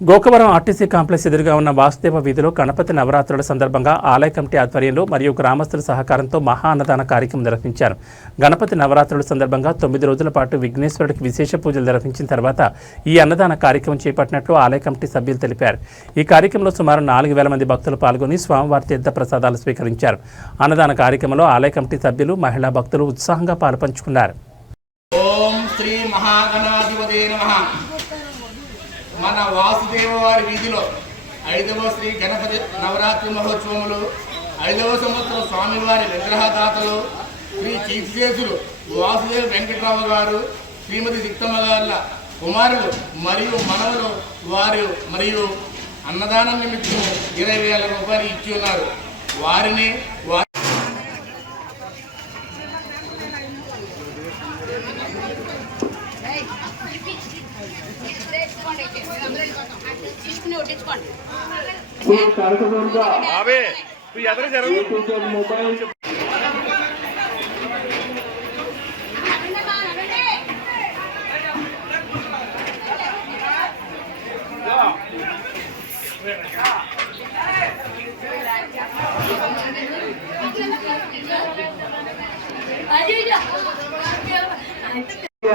Gokavaram RTC complex ఎదురుగా ఉన్న వాసుదేవ వీధిలో గణపతి నవరాత్రుల సందర్భంగా ఆలయ కమిటీ ఆధ్వర్యంలో మరియు గ్రామస్తుల సహకారంతో మహా అన్నదాన కార్యక్రమం నిర్వహించారు. గణపతి నవరాత్రుల సందర్భంగా 9 రోజుల పాటు విఘ్నేశ్వరుడికి విశేష పూజలు నిర్వహించిన తర్వాత ఈ అన్నదాన కార్యక్రమం చేపట్టినట్లు ఆలయ కమిటీ సభ్యులు తెలిపారు. ఈ కార్యక్రమంలో సుమారు 4,000 మంది భక్తులు పాల్గొని స్వామివారి తీర్థ ప్రసాదాలు స్వీకరించారు. అన్నదాన కార్యక్రమంలో ఆలయ కమిటీ సభ్యులు, మహిళా భక్తులు ఉత్సాహంగా పాల్పంచుకున్నారు. ఓం శ్రీ మహాగణాధిపతే నమః. మన వాసుదేవ వారి వీధిలో 5వ శ్రీ గణపతి నవరాత్రి మహోత్సవములు 5వ సంవత్సరం స్వామివారి విగ్రహదాతలు శ్రీ చీఫ్సేసులు వాసుదేవ వెంకటరావు గారు, శ్రీమతి సిక్తమ్మ గారుల కుమారులు మరియు మనవలు వారు మరియు అన్నదానం నిమిత్తం 20,000 రూపాయలు ఇచ్చి ఉన్నారు. వారిని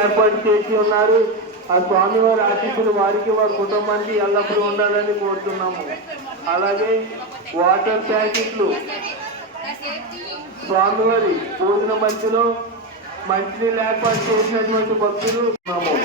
ఏర్పాటు చేసి ఉన్నారు. ఆ స్వామివారి ఆశీస్సులు వారికి వారి కుటుంబానికి ఎల్లప్పుడూ ఉండాలని కోరుతున్నాము. అలాగే వాటర్ ప్యాకెట్లు స్వామివారి భోజన మధ్యలో మంచినీళ్ళు ఏర్పాటు చేసినటువంటి భక్తులు ఉన్నాము.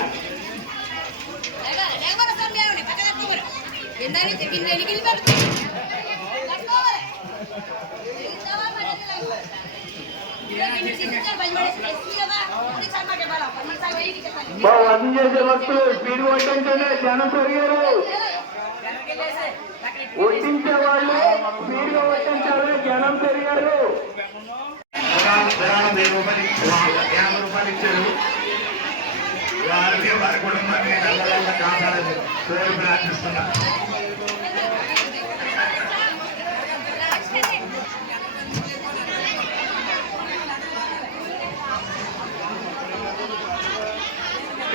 వసతి చేసే భక్తులు స్పీడ్ కొట్టించండి, జనం పెరిగారు. వడ్డించే వాళ్ళు స్పీడ్గా కొట్టించాలి, జనం పెరిగారు. 50 రూపాయలు ఇచ్చారు. వారికి వారి కుటుంబాన్ని కాపాడాలని కోరి ప్రార్థిస్తున్నారు.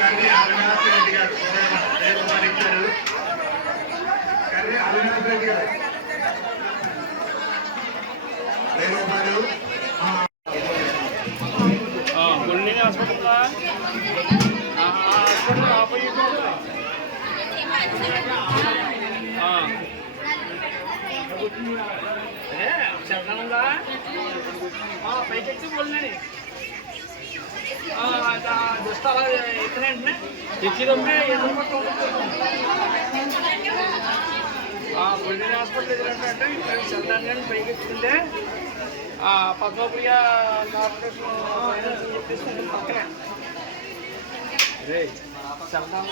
కర్రీ అవినాష్ రెడ్డి గారు 10 రూపాయలు ఇచ్చారు. కర్రీ అవినాష్ రెడ్డి గారు 10 రూపాయలు. पैसे बोलने नहीं दोस्त इतने इतने में गोल्डन हास्पिटल चंदन पैके पद्मप्रिय కార్పొరేషన్ పక్కనే చందనం